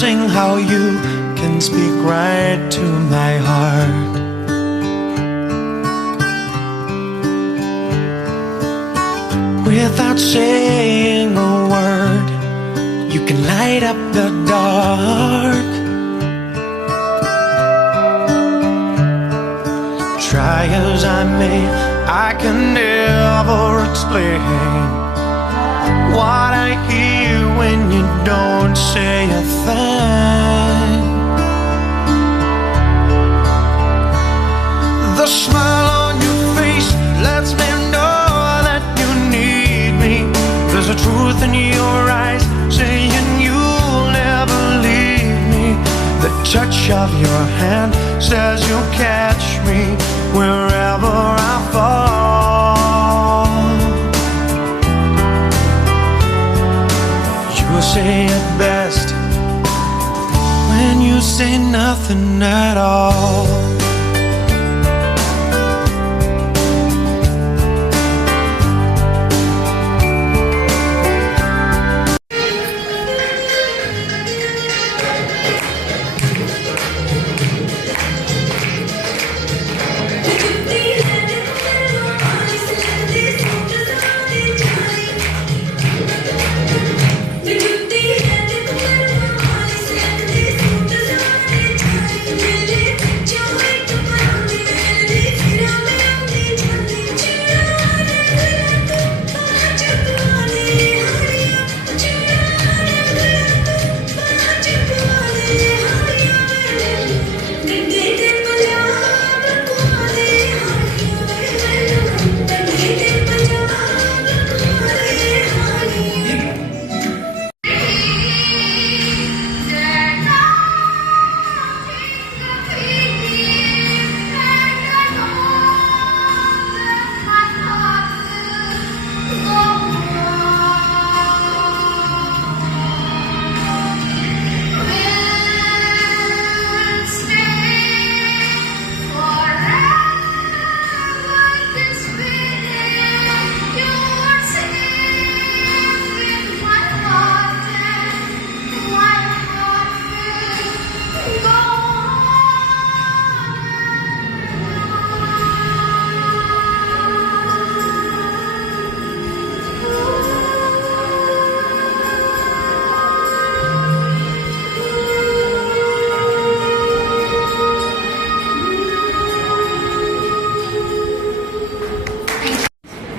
amazing how you can speak right to my heart. Without saying a word, you can light up the dark. Try as I may, I can never explain what I hear when you don't say a thing. The smile on your face lets me know that you need me. There's a truth in your eyes saying you'll never leave me. The touch of your hand says you'll catch me wherever I fall. You say it best when you say nothing at all.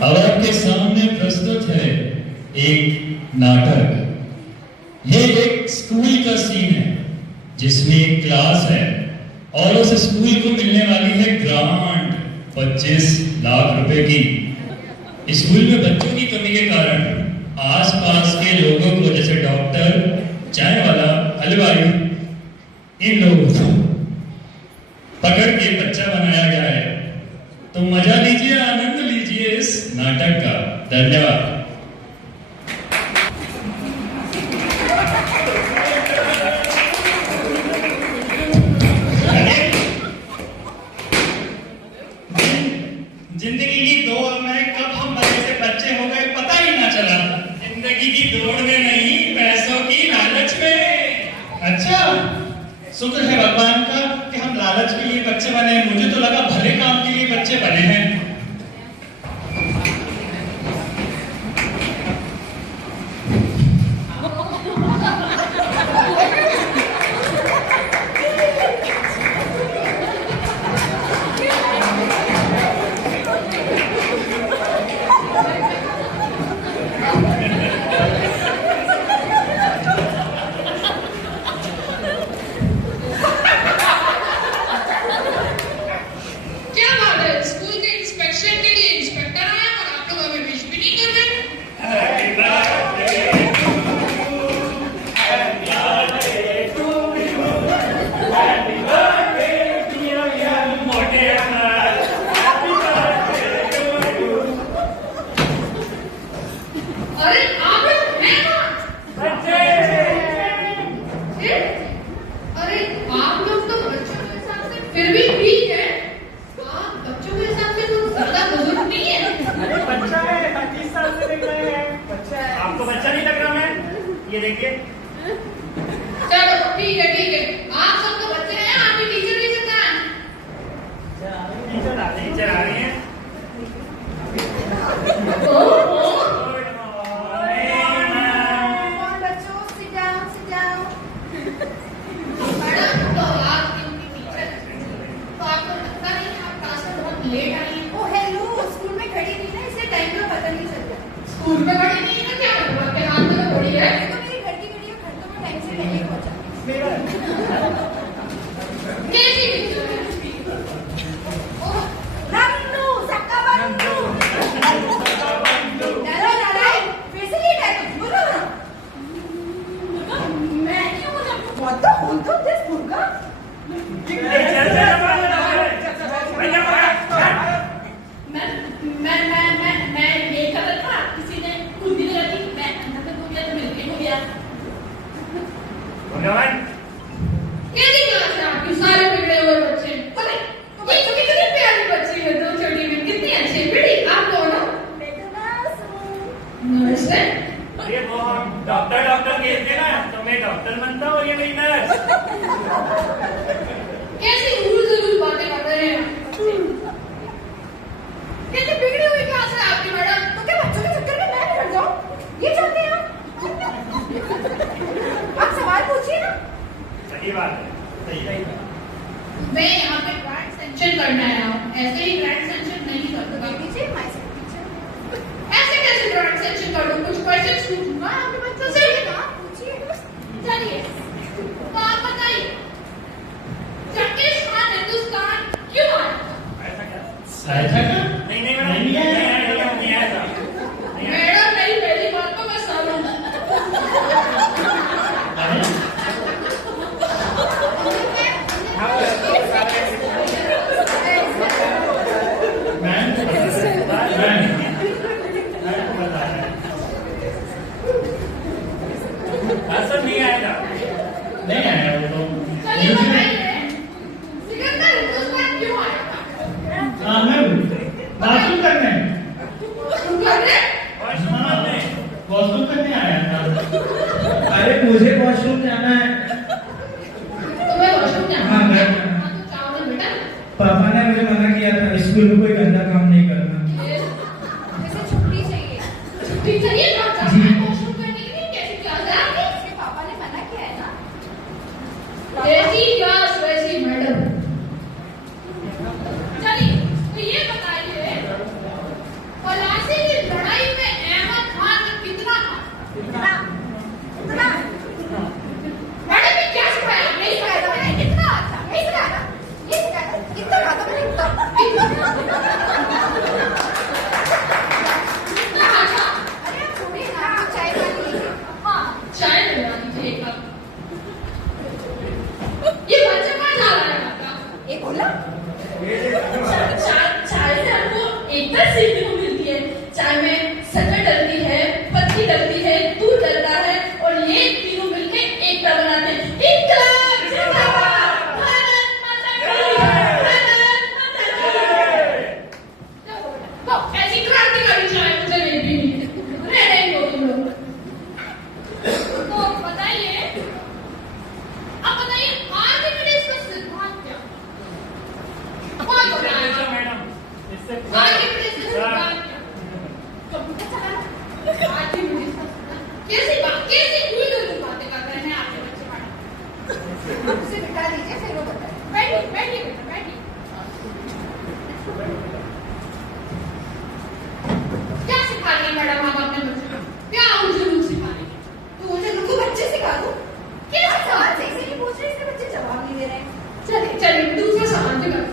अब आपके सामने प्रस्तुत है एक नाटक। ये एक school का सीन है जिसमें एक क्लास है और उस स्कूल को मिलने वाली है ग्रांट 25 लाख रुपए की। स्कूल में बच्चों की कमी के कारण आसपास के लोगों को, जैसे डॉक्टर, चाय वाला, हलवाई, इन लोगों को पकड़ के बच्चा बनाया गया है। तो मजा लीजिए, आनंद लीजिए इस नाटक का। धन्यवाद। जिंदगी की दौड़ में कब हम बड़े से बच्चे हो गए पता ही ना चला। जिंदगी की दौड़ में नहीं, पैसों की लालच में। अच्छा, शुक्र है भगवान का कि हम लालच के लिए बच्चे बने। मुझे तो लगा भले काम के लिए बच्चे बने हैं। आपको बच्चा नहीं लग रहा? मैं ये देखिए। चलो मैं ये खबर था किसी ने कुछ दिन रखी मैं अंदर तक हो गया तो मिलके हो गया कैसी क्लास है आपकी सारे बिगड़े हुए बच्चे अरे ये कितनी प्यारी बच्ची है दो छोटी में कितनी अच्छी बेटी आप कौन हो नर्स है अरे वो हम डॉक्टर कहते ना तो मैं डॉक्टर बनता हूँ ये मेरी नर्स कैसी उलझुल बातें कर रहे हैं कितनी बिगड़ी हुई क्लास है आपकी मैडम तो क्या बच्चों के चक्कर में मैं बिगड़ जाऊं ये चाहते हैं आप सवाल पूछिए ना सही बात है सही है मैं यहाँ पे ग्रैंड सेंशन करना आया हूँ ऐसे ही ग्रैंड सेंशन नहीं कर दूंगा ऐसे कैसे ग्रैंड सेंशन कर दूँ कुछ क्वेश्चंस पूछूंगा आपके बच्चों से पूछिए चलिए तो आप बताइए चंगेज खान हिंदुस्तान क्यों आया ऐसा क्या आया था क्या? नहीं मैडम नहीं आया था मैडम नहीं पहली बात तो मैं सालू अरे, सर नहीं आया था नहीं आया वो तो चलिए बताइए सिकंदर हिंदुस्तान क्यों आया था हाँ मैं बाथरूम करने वॉशरूम करने आया था। अरे मुझे वॉशरूम जाना है। तुम्हें वॉशरूम जाना हाँ, है? मैं हाँ, तो जाओ ना बेटा पापा ने मुझे मना किया था स्कूल में कोई गंदा काम नहीं करना। जैसे छुट्टी चाहिए छुट्टी चाहिए ना जी। वॉशरूम करने के लिए कैसी क्लास है आपकी इसके पापा ने मना किया है ना कैसी क्लास वैसी मैडम चलिए तो ये बताइए पलासी की लड़ाई में अहमद खान ने कितना मैडम ने क्या सिखाया नहीं सिखाया था मैंने कितना अच्छा नहीं सिखाया था ये सिखाया था कितना आता मैंने कितना अच्छा अरे आप छोड़िए ना आप चाय बना लीजिए हाँ चाय बना लीजिए एक कप ये बच्चा कहाँ जा रहा है आपका ये बोला चाय से आपको एकदम सीखने को मिलती है चाय में शक्कर डलती है पत्ती डलती है दूध डलता है और ये तीनों मिलके एकता बनाते हैं इनकलाब जिंदाबाद भारत माता की तो ऐसी क्रांतिकारी चाय मुझे नहीं पीनी है रहने दो तुम लोग तो बताइए अब बताइए आर्किमिडीज का सिद्धांत क्या कौन बताएगा मैडम इससे आर्किमिडीज का सिद्धांत क्या कंप्यूटर चलाना आर्किमिडीज का सिद्धांत कैसी उलझुल बातें कर रहे हैं आपके बच्चे मैडम उसे बिठा दीजिए फिर वो बताए बैठिए बैठिए बेटा बैठिए क्या सिखा रही है मैडम आप अपने बच्चे को क्या उलझुल सिखा रही है तो मुझे रुको बच्चे सिखा दो क्या सवाल से इसे नहीं पूछ रहे इसके बच्चे जवाब नहीं दे रहे हैं चलिए चलिए दूसरा सवाल जवाब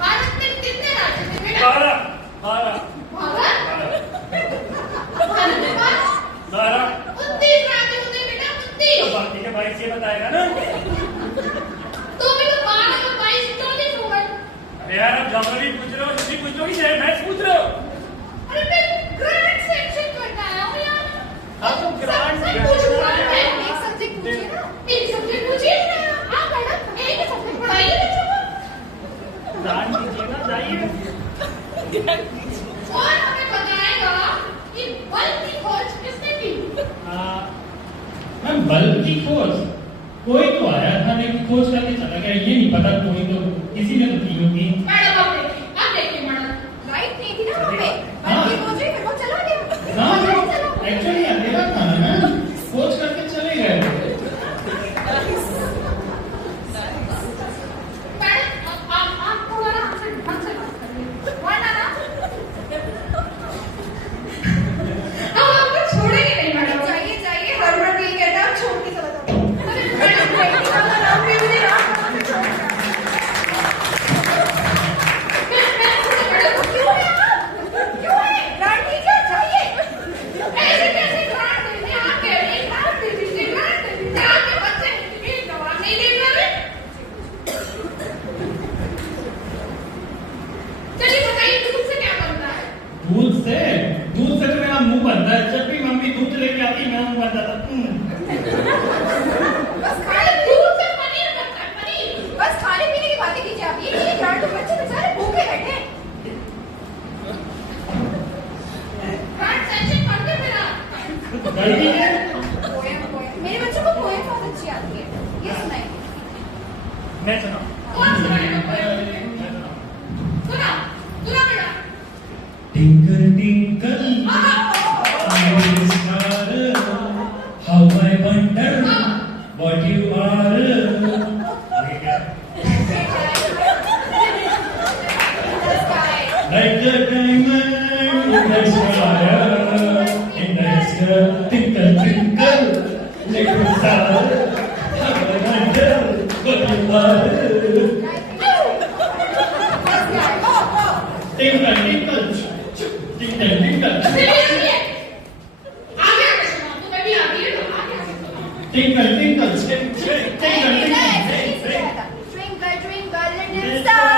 भारत में कितने राज्य थे बेटा भारत भारत भारत में 29 राज्य होते बेटा 29 बाकी के भाई से बताएगा ना तो भी तो 12 और 22 24 हो गए अरे यार आप ज्योग्राफी पूछ रहे हो हिस्ट्री पूछ रहे हो कि मैथ्स पूछ रहे हो अरे मैं ग्रेड सेक्शन करना आया हूँ यार आप तो ग्रांड सब पूछूंगा मैं एक सब्जेक्ट पूछिए ना एक सब्जेक्ट पूछिए ना आप मैडम एक ही सब्जेक्ट पढ़ाइए बच्चों को ग्रांड कीजिएगा जाइए कौन हमें बताएगा कि बल्ब की खोज किसने की मैं बल्ब की खोज कोई तो आया था लेकिन खोज करके चला गया ये नहीं पता कोई तो किसी ने तो की होगी। मैडम आप देखिए मैडम लाइट नहीं थी ना वहाँ पे बल्ब की खोज हुई फिर वो चला गया हाँ एक्चुअली अंधेरा था ना खोज करके चले गए। मैडम आप थोड़ा ना हमसे ढंग से बात करिए वरना ना हम आपको छोड़ेंगे नहीं मैडम चाहिए चाहिए हर बार नहीं कहता आप छोड़ के चला जाओ अरे मैडम नाम भी मुझे मैं सुनाऊं? कौन सुनाएगा पोएम? सुना बेटा। Twinkle, twinkle, little star, how I wonder what you are. Like the diamond in the sky, in the sky, twinkle, twinkle, little star, how I wonder what you are. Twinkle, twinkle, twinkle, twinkle, आगे सुना तो मैं भी आगे ना आगे सुना। twinkle, twinkle, twinkle, twinkle. Twinkle, twinkle, little star.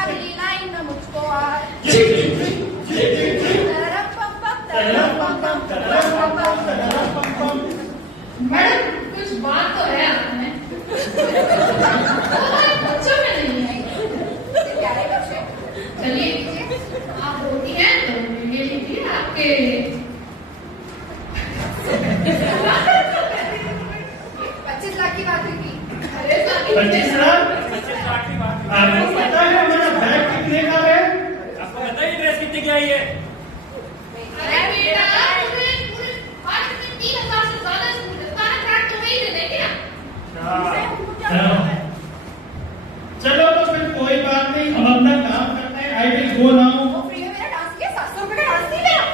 अगली लाइन में मुझको आ मैडम कुछ बात तो है आप में। बच्चों में नहीं है। चलिए आप रोटी हैं तो ये लीजिए आपके 25 लाख की बात हुई थी। अरे तो 25 लाख? आपको पता है हमारा बैग कितने का है? आपको पता है ड्रेस कितने की आई है? अरे बेटा पूरे पूरे आज में 3000 से ज्यादा स्कूल है। सारा ब्रांड तो वही दे देंगे ना। चलो तो फिर कोई बात नहीं, हम अपना काम करते हैं। I will go now. वो फ्री में मेरा डांस किया, 700 रुपए का डांस नहीं मेरा।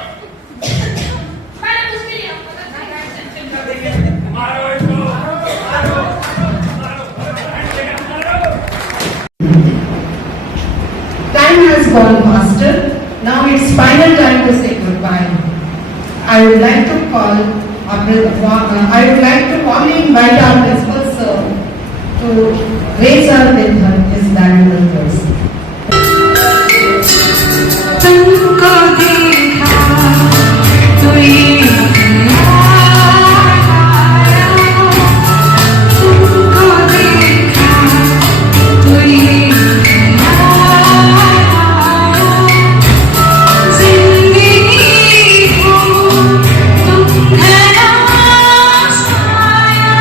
मैडम उसके लिए आपका ना सेंशन कर देंगे। मारो इसको, मारो, मारो, मारो, मारो। Time has gone faster. Now it's final time to say goodbye. I would like to warmly invite our principal sir to raise her with her his valuable words. तुमको देखा तो ये तुमको देखा तो ये जिंदगी को तुम्हारा साया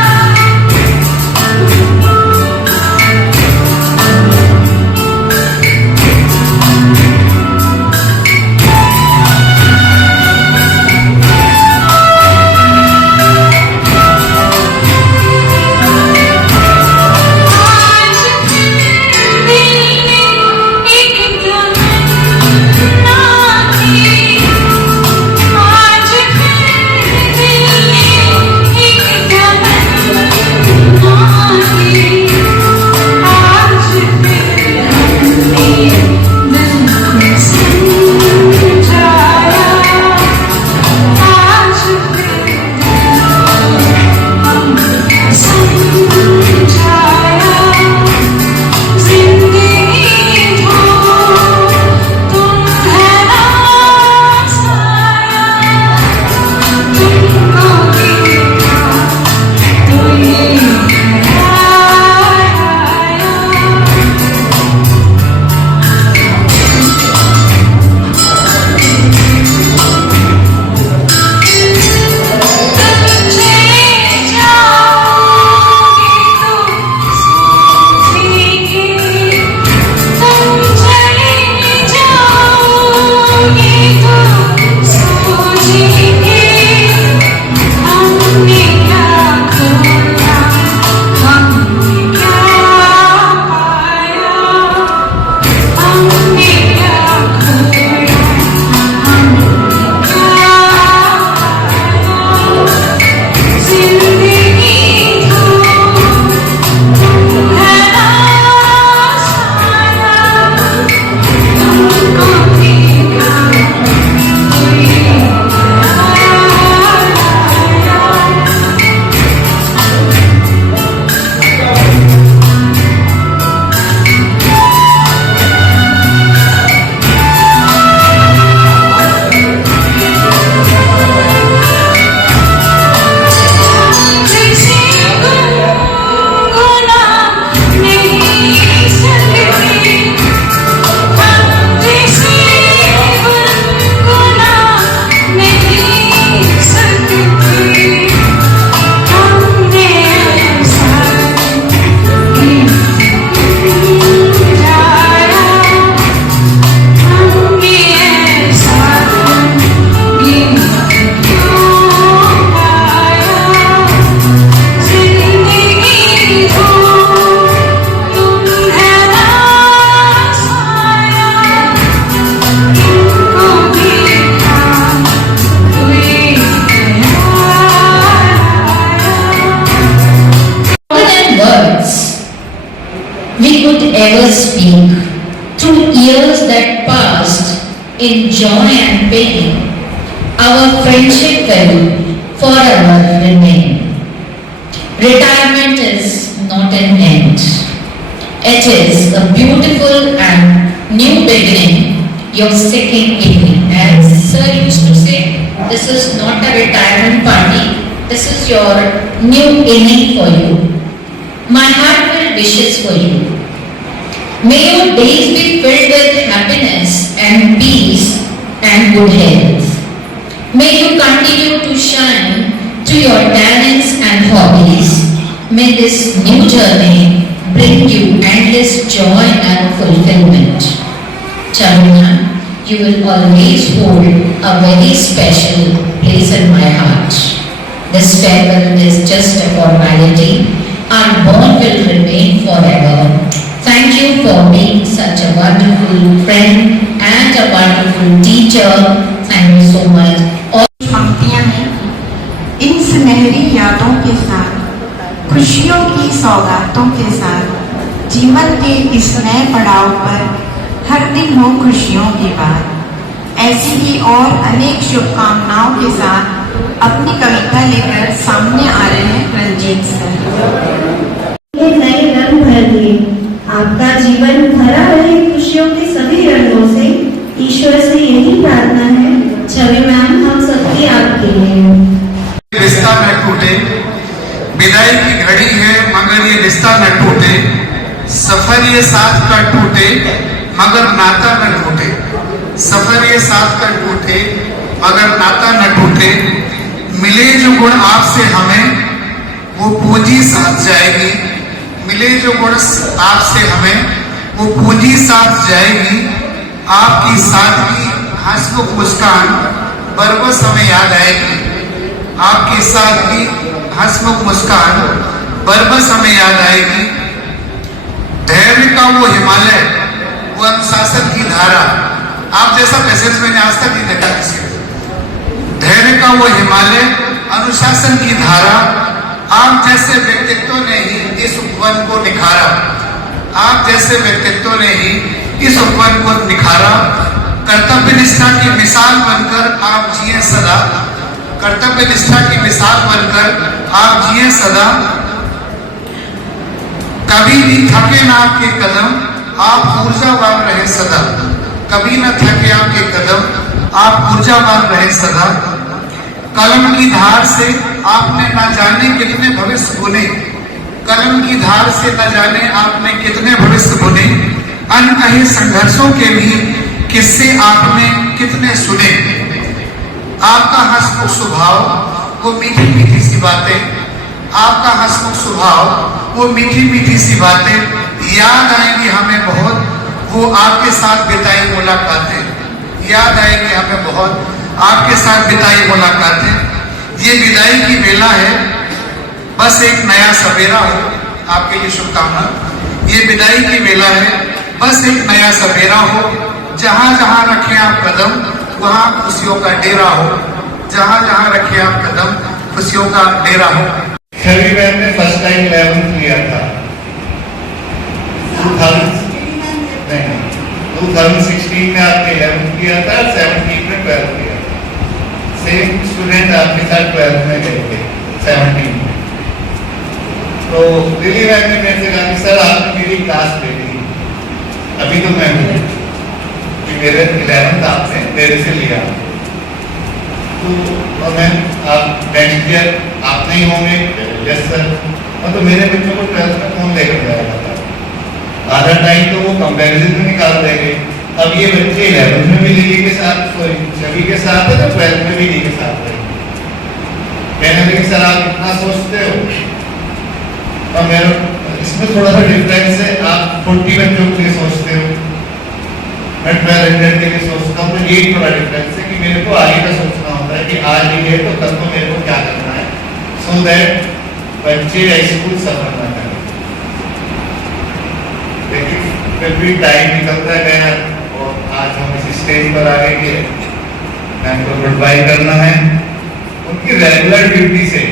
speak. Through years that passed in joy and pain, our friendship will forever remain. Retirement is not an end. It is a beautiful and new beginning, your second evening. As Sir used to say, this is not a retirement party, this is your new inning for you. My heartfelt wishes for you. May your days be filled with happiness and peace and good health. May you continue to shine through your talents and hobbies. May this new journey bring you endless joy and fulfillment. Chavina, you will always hold a very special place in my heart. This farewell is just a formality. Our bond will remain forever. Thank you for being such a wonderful friend and a wonderful teacher. Thank you so much. पंक्तियां हैं, इन सुनहरी यादों के साथ, खुशियों की सौगातों के साथ, जीवन के इस नए पड़ाव पर हर दिन हो खुशियों की बात। ऐसी ही और अनेक शुभकामनाओं के साथ अपनी कविता लेकर सामने आ रहे हैं रंजीत सर। नए रंग भर दिए, आपका जीवन भरा रहे खुशियों के सभी रंगों से। ईश्वर से यही प्रार्थना है। छवि मैम, हम सबकी आपके लिए। रिश्ता न टूटे, विदाई की घड़ी है मगर ये रिश्ता न टूटे, सफर ये साथ का टूटे मगर नाता न टूटे, सफर ये साथ का टूटे मगर नाता न टूटे। मिले जो गुण आपसे हमें वो पूंजी साथ जाएगी, मिले जो गुण आपसे हमें वो पूंजी साथ जाएगी। आपकी सादगी हंसमुख मुस्कान बरबस हमें याद आएगी, आपकी सादगी हंसमुख मुस्कान बरबस हमें याद आएगी। धैर्य का वो हिमालय, वो अनुशासन की धारा, आप जैसा मैसेज मैंने आज तक नहीं देखा किसी को। धैर्य का वो हिमालय, अनुशासन की धारा, आप जैसे व्यक्तित्व ने ही इस उपवन को निखारा, आप जैसे व्यक्तित्व ने ही इस उपवन को निखारा। कर्तव्य निष्ठा की मिसाल बनकर आप जिए सदा, कर्तव्य निष्ठा की मिसाल बनकर आप जिए सदा। कभी भी थके ना आपके कदम, आप ऊर्जावान रहे सदा, कभी न थके आपके कदम, आप ऊर्जावान रहे सदा। कलम की धार से आपने न जाने कितने भविष्य बुने, कलम की धार से न जाने आपने कितने भविष्य बुने। अनकहे संघर्षों के भी किस्से आपने कितने सुने। आपका हंसमुख स्वभाव वो मीठी मीठी सी बातें, आपका हंसमुख स्वभाव वो मीठी मीठी सी बातें याद आएंगी हमें बहुत, वो आपके साथ बिताई मुलाकातें याद आएंगी हमें बहुत, आपके साथ बिताई मुलाकातें। ये विदाई की बेला है, बस एक नया सवेरा हो, आपके लिए शुभकामना। ये विदाई की बेला है, बस एक नया सवेरा हो, जहां जहां रखें आप कदम वहां खुशियों का डेरा हो, जहां जहां रखें आप कदम खुशियों का डेरा हो। छवि मैम ने फर्स्ट टाइम 11th लिया था 2016 में आपने 11th किया था, 17 में 12th किया था। सेम स्टूडेंट आपके साथ 12th में गए थे 17 में। तो दिल्ली मैम ने मेरे से कहा कि सर आपने मेरी क्लास ले ली, अभी तो मैं हूँ कि मेरे 11th आपने मेरे से लिया, तो मैम आप नेक्स्ट ईयर आप नहीं होंगे। Yes sir. तो मेरे बच्चों को 12th में कौन लेकर जाएगा था, आधा टाइम तो वो कंपैरिजन में निकाल देंगे। अब ये बच्चे 11th में भी लिली के साथ, सॉरी छवि के साथ है, तो 12th में भी लिली के साथ है। कहने लगे सर आप इतना सोचते हो, और मेरा इसमें थोड़ा सा डिफरेंस है, आप 40 बच्चों के लिए सोचते हो, मैं 1200 के लिए सोचता हूँ। तो ये थोड़ा डिफरेंस है कि मेरे को आगे का सोचना होता है कि आज लिखे तो कल को मेरे को क्या करना है, सो दैट बच्चे स्कूल सफर ना करें। लेकिन फिर भी टाइम निकलता गया और आज हम इस स्टेज पर आ गए कि मैं उनको गुड बाय करना है उनकी रेगुलर ड्यूटी से।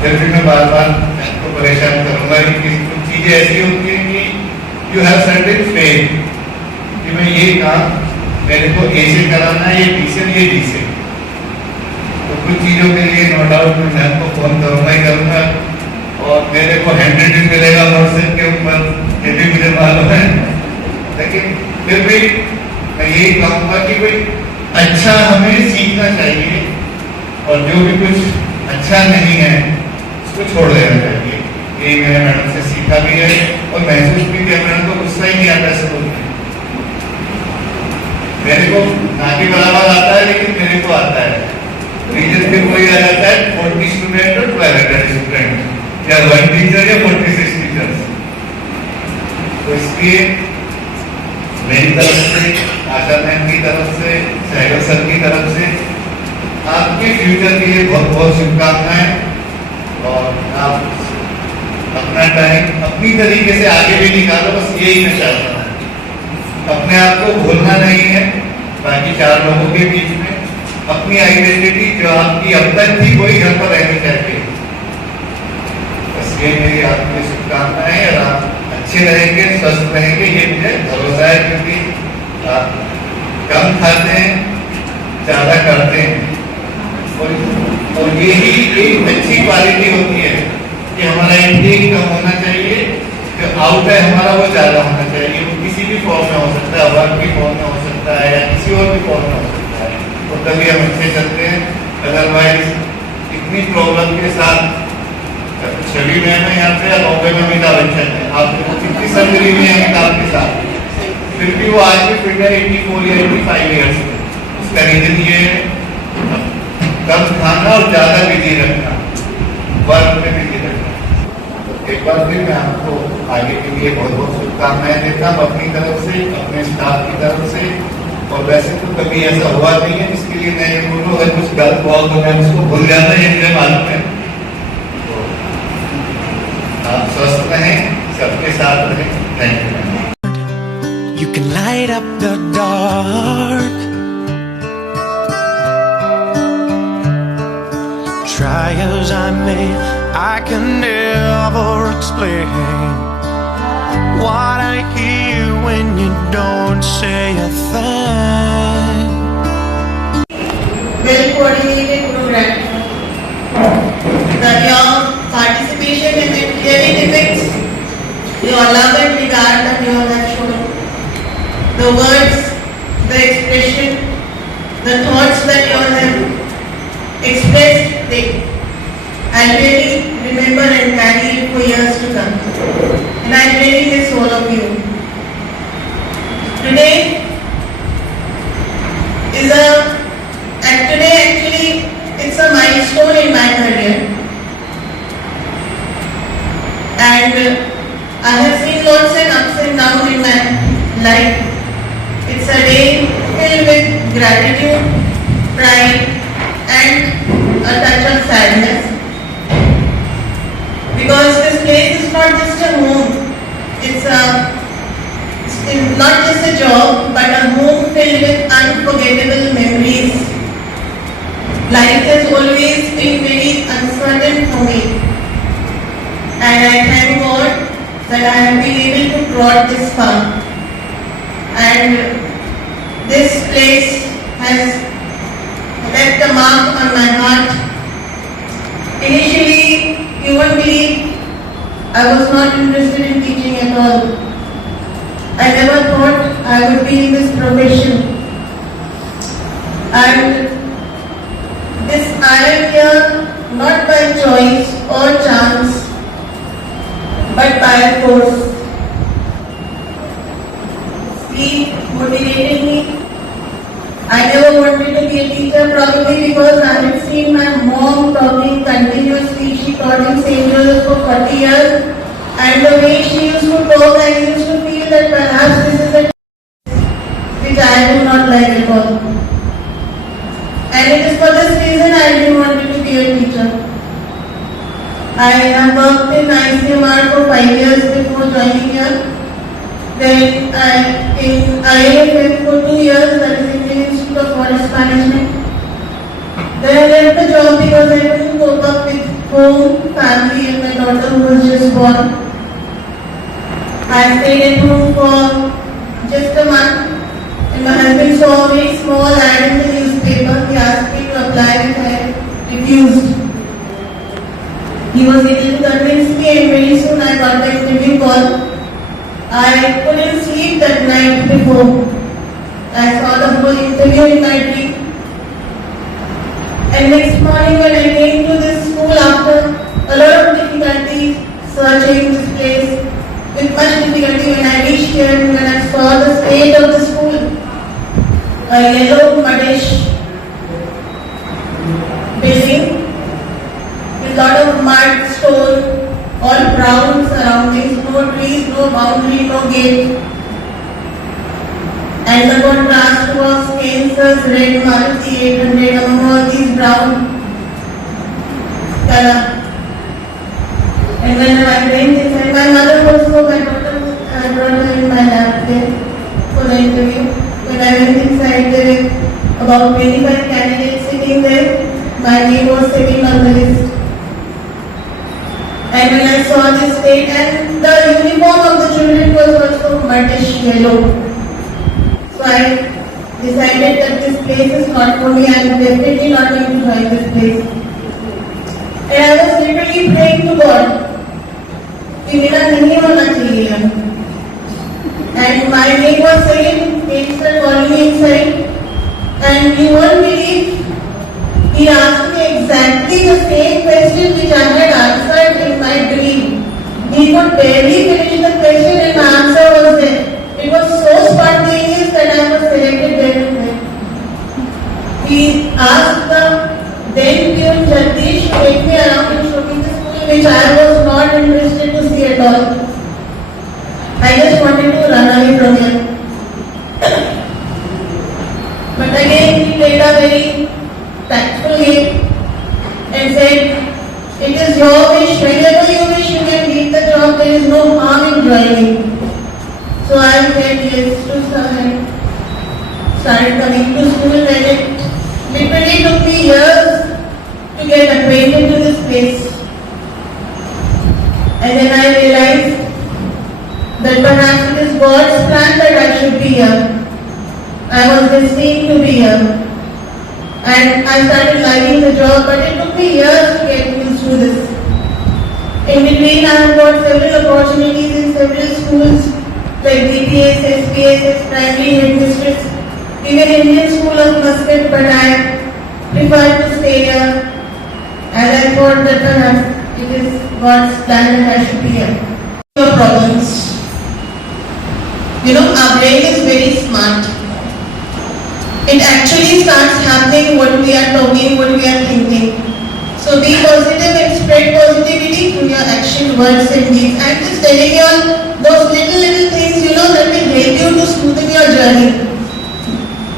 फिर भी मैं बार बार आपको परेशान करूंगा कि कुछ चीजें ऐसी होती हैं कि यू हैव सर्टेन फेथ कि मैं ये काम मेरे को ए से कराना है, ये बी से, ये डी से। तो कुछ चीज़ों के लिए नो डाउट मैं मैम को फोन करूँगा ही करूँगा, और मेरे को 100 मिलेगा व्हाट्सएप के ऊपर, ये भी मुझे मालूम है। लेकिन फिर भी मैं यही कहूँगा कि भाई अच्छा हमें सीखना चाहिए, और जो भी कुछ अच्छा नहीं है उसको छोड़ देना चाहिए। यही मैंने मैडम से सीखा भी है और महसूस भी किया। मैडम को गुस्सा ही नहीं आता है स्कूल में, मेरे को ना के बराबर आता है, लेकिन मेरे को आता है। रीजन पे कोई आ जाता है 40 स्टूडेंट और 1200 स्टूडेंट, या 1 टीचर या 46 टीचर्स। तो इसलिए मेरी तरफ से, आशा मैम की तरफ से, सहगल सर की तरफ से आपके फ्यूचर के लिए बहुत बहुत शुभकामनाएं। और आप अपना टाइम अपनी तरीके से आगे भी निकालो, बस यही मैं चाहता हूँ। अपने आप को भूलना नहीं है बाकी 4 लोगों के बीच में। अपनी आइडेंटिटी जो आपकी अब तक थी वही घर पर रहनी चाहिए। बस ये मेरी आपकी शुभकामनाएं, और आप अच्छे रहेंगे, स्वस्थ रहेंगे, ये मुझे भरोसा है। क्योंकि आप कम खाते हैं, ज्यादा करते हैं, और यही एक अच्छी क्वालिटी होती है कि हमारा इंटेक कम होना चाहिए, जो आउट है हमारा वो ज्यादा होना चाहिए। वो किसी भी फॉर्म में हो सकता है, वर्क की फॉर्म में हो सकता है, या किसी और भी फॉर्म में हो सकता है, तो तभी हम अच्छे चलते हैं। अदरवाइज इतनी प्रॉब्लम के साथ छवि मैम है यहाँ पे, बॉम्बे में अमिताभ बच्चन है, आप कितनी सर्जरी में है अमिताभ के साथ, फिर भी वो आज भी फिट है 84 या 85 ईयर्स में। उसका रीजन ये है कम खाना और ज्यादा बिजी रखना, वर्क में बिजी रखना। एक बार फिर मैं आपको आगे के लिए बहुत बहुत शुभकामनाएं देता हूँ अपनी तरफ से, अपने स्टाफ की तरफ से। और वैसे तो कभी ऐसा हुआ नहीं है जिसके लिए मैं ये बोलूँ अगर कुछ गलत हुआ तो मैं उसको भूल जाता, ये मुझे मालूम है। तो आप स्वस्थ रहें, सबके साथ रहें। Thank you. You can light up the dark, try as I may, I can never explain what I hear when you don't say a thing. Well coordinated program. That your participation in it clearly depicts your love and regard that you have shown. The words, the expression, the thoughts that you have expressed, I'll really remember and carry it for years to come. And I really miss all of you. Today actually it's a milestone in my career. And I have seen lots and ups and downs in my life. It's a day filled with gratitude, pride, and a touch of sadness. Because this place is not just a home, it's not just a job, but a home filled with unforgettable memories. Life has always been very uncertain for me. And I thank God that I have been able to trot this far. And this place has left a mark on my heart. Initially, you won't believe I was not interested in teaching at all. I never thought I would be in this profession. And I am here not by choice or chance, but by force. He motivated me. I never wanted to be a teacher, probably because I had seen my mom talking continuously. She taught in St. Joseph for 40 years, and the way she used to talk, I used to feel that perhaps this is a which I do not like at all. And it is for this reason I didn't want to be a teacher. I have worked in ICMR for 5 years before joining here. Then in IAFM for 2 years, that is Indian Institute of Forest Management. Then I left the job because I couldn't cope up with home, family, and my daughter who was just born. I stayed at home for just a month, and my husband saw a very small ad in the newspaper. He asked me to apply, which I refused. He was able to convince me, and very soon I got the interview call. I couldn't sleep that night before. I saw the whole interview in my dream. And next morning when I came to this school after a lot of difficulty searching this place, with much difficulty when I reached here and when I saw the state of the school, a yellow muddish building with lot of mud, stone, all brown surroundings, no trees, no boundary, no gate. And the contrast was Kansas red Maruti 800 among all these brown color. And when I went inside, my mother also, my daughter, I brought her in my lap there for the interview. When I went inside, there were about 25 candidates sitting there. My name was sitting on the list. And when I saw this state, and the uniform of the children was also muddish yellow. So I decided that this place is not for me. I am definitely not going to join this place. And I was literally praying to God कि मेरा नहीं होना चाहिए. And my name was saying, Sir called me inside, and you won't believe, he asked me exactly the same question which I had answered in my dream. He could barely finish the question and the answer was there. It was so spontaneous that I was selected there and then. He asked the then Pune Jagdish to take me around and show me the school which I was not interested to see at all. I just wanted to run away from here. But again, he played a very tactful game and said, it is your wish, whenever you wish you can leave the job, there is no harm in joining. So I said yes to sir and started coming to school, and it literally took me years to get acquainted to this place. And then I realized that perhaps it is God's plan that I should be here. I was destined to be here. And I started liking the job, but it took me years to get used to this. In between, I have got several opportunities in several schools like BPS, SPSS, primary headmistress, even Indian School of Muscat, but I prefer to stay here, as I thought that perhaps it is God's plan that I should be here. Your problems. Our brain is very smart. It actually starts happening what we are talking, what we are thinking. So be positive and spread positivity through your action, words and deeds. I'm just telling you all those little things, that will help you to smoothen your journey.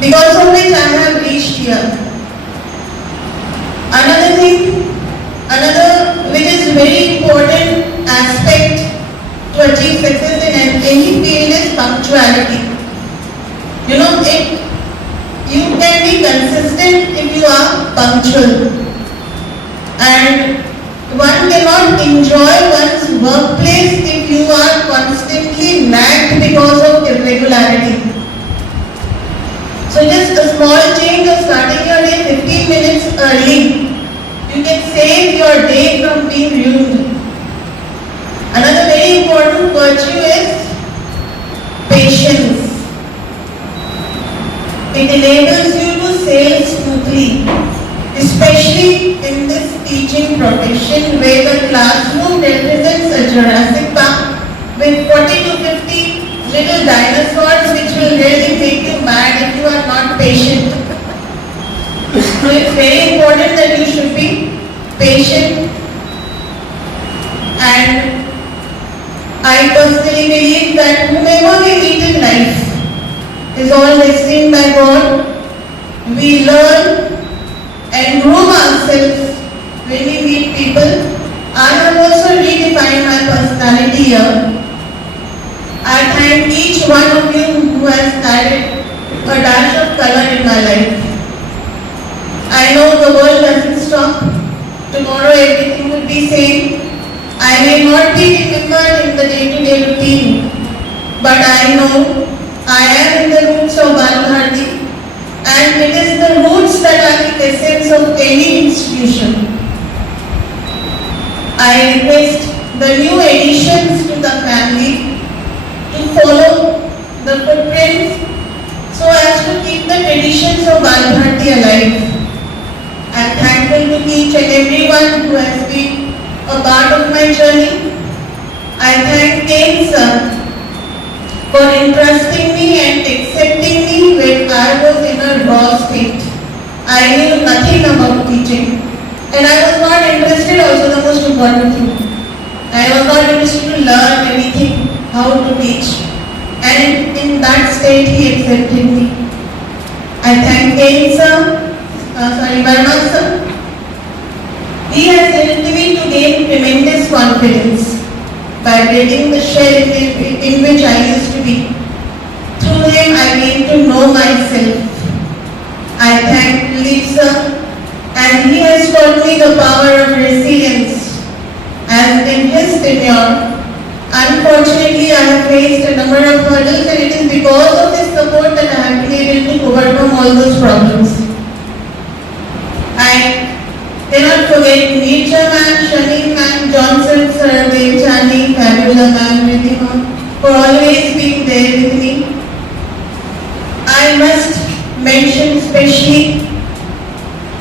Because of which I have reached here. Another which is very important aspect to achieve success in any field is punctuality. You can be consistent if you are punctual. And one cannot enjoy one's workplace if you are constantly nagged because of irregularity. So just a small change of starting your day 15 minutes early, you can save your day from being ruined. Another very important virtue is patience. It enables you to sail smoothly, especially in this teaching profession where the classroom represents a Jurassic Park with 40 to 50 little dinosaurs which will really make you mad if you are not patient. So it's very important that you should be patient, and I personally believe that whomever we meet in life is all destined by God. We learn and groom ourselves when we meet people. I have also redefined my personality here. I thank each one of you who has added a dash of color in my life. I know the world doesn't stop. Tomorrow everything will be same. I may not be remembered in the day-to-day routine, but I know I am in the roots of Balbharti, and it is the roots that are the essence of any institution. I request the new additions to the family to follow the footprints so as to keep the traditions of Balbharti alive. I am thankful to each and everyone who has been a part of my journey. I thank Ken sir for entrusting me and accepting me when I was in a raw state. I knew nothing about teaching, and I was not interested also, the most important thing. I was not interested to learn anything, how to teach, and in that state he accepted me. I thank Ken sir, Verma sir. He has helped me to gain tremendous confidence by breaking the shell in which I used to be. Through him I came to know myself. I thank Philip sir, and he has taught me the power of resilience. As in his tenure, unfortunately I have faced a number of hurdles, and it is because of his support that I have been able to overcome all those problems. I cannot forget Neerja ma'am, Shani ma'am, Johnson sir, Devchani, Fabula ma'am, Riddhima, for always being there with me. I must mention especially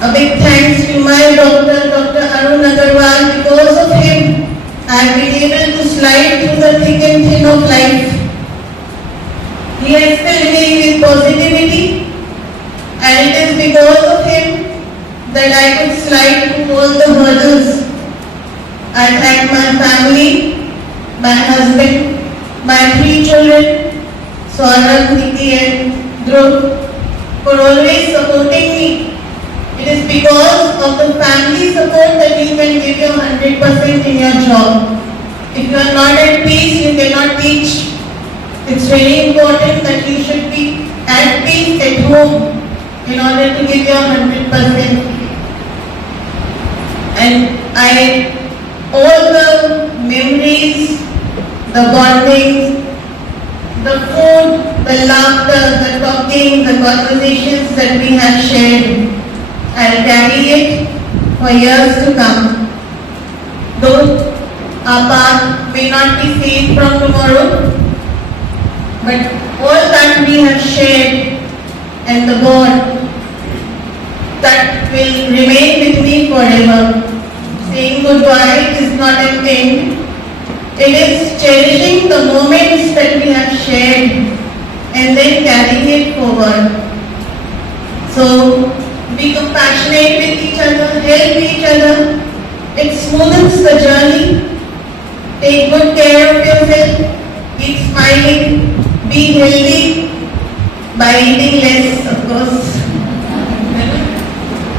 a big thanks to my doctor, Dr. Arun Agarwal. Because of him, I have been able to slide through the thick and thin of life. He has filled me with positivity, and it is because of him that I could slide through all the hurdles. I thank my family, my husband, my 3 children, Saurabh, Niti and Dhruv, for always supporting me. It is because of the family support that you can give your 100% in your job. If you are not at peace, you cannot teach. It's very important that you should be at peace at home in order to give your 100%. And all the memories, the bonding, the food, the laughter, the talking, the conversations that we have shared, I'll carry it for years to come. Though our path may not be safe from tomorrow, but all that we have shared and the bond that will remain with me forever. Saying goodbye is not an end. It is cherishing the moments that we have shared and then carrying it forward. So, be compassionate with each other, help each other. It smoothens the journey. Take good care of yourself. Keep smiling. Be healthy by eating less, of course.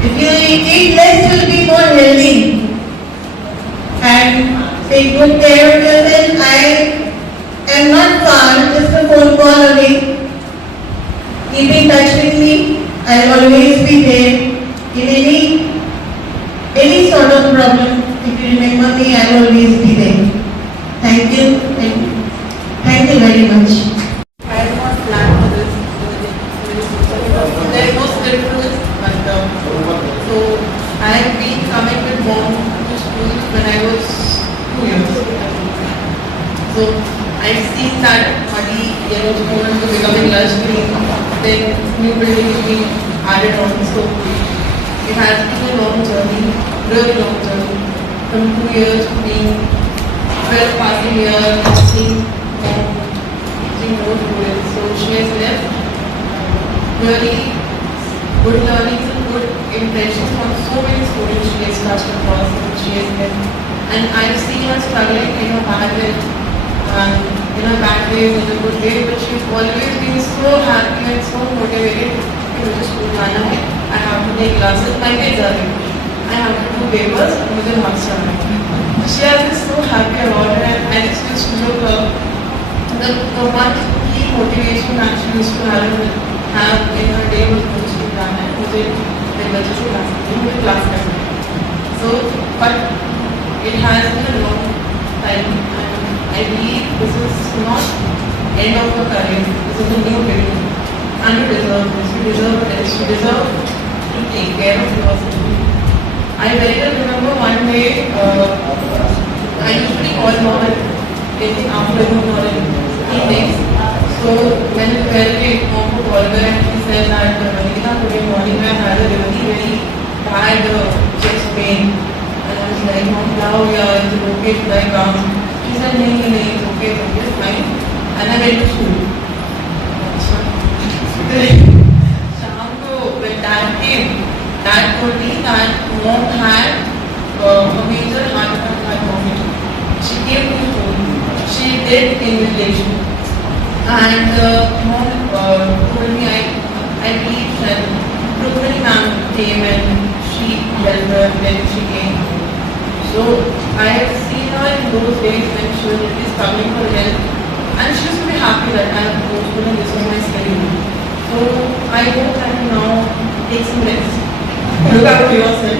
If you eat less, you will be more healthy. And take good care of yourself. I am not far, just a phone call away. Keep in touch with me. I will always be there. In any sort of problem, if you remember me, I will always be there. Thank you. Thank you very much. I had not planned for this. There is no script to this, but so I have been coming with mom to school when I was 2 years. So I've seen that muddy yellow school to becoming lush green, then new buildings being added on. So it has been a long journey, really long journey, from 2 years to being 12 passing years, seeing more students. So she has left really good learnings and good impressions from so many students she has touched across and she has left. And I've seen her struggling in her bad way, in her bad ways, in a good way, but she's always been so happy and so motivated to go to school. I have to take classes, my kids are there. I have to do papers, and मुझे marks करना है. She has been so happy about it, and I just used to look the one key motivation that she used to have in her day was going to plan and मुझे मेरे बच्चों से class करना है. So, but it has been a long time, and I believe this is not end of her career. This is a new beginning. And you deserve this. You deserve this. You deserve to take care of yourself. I very well remember one day, I usually call mom in the afternoon or in evenings. So when it felt late, mom would call her and she said that today morning I had a really very bad chest pain. And I was like, mom, now yeah, is it okay? Should I come? She said, no, it's okay, it's fine. And I went to school. Sham ko, when dad came, dad told me that mom had a major heart attack at home. She came to school. She did invigilation. And mom told me, I believe that Rukmini ma'am came and she helped her when she came. So I have seen her in those days when she was really struggling for health. And she used to be happy that I am postponing this on my schedule. So I hope that you now take some rest. Look after yourself.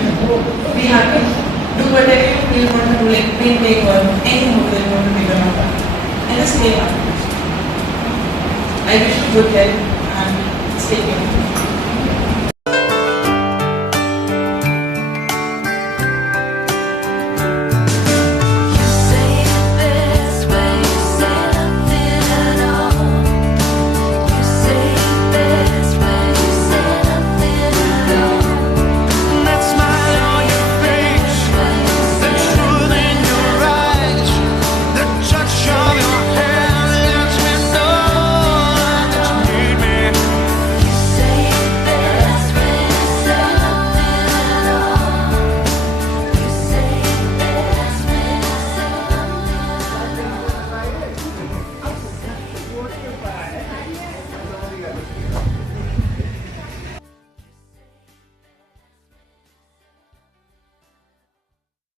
Be happy. Do whatever you feel want to do, like painting or any hobby you want to take around. And just stay happy. I wish you good health and stay tuned.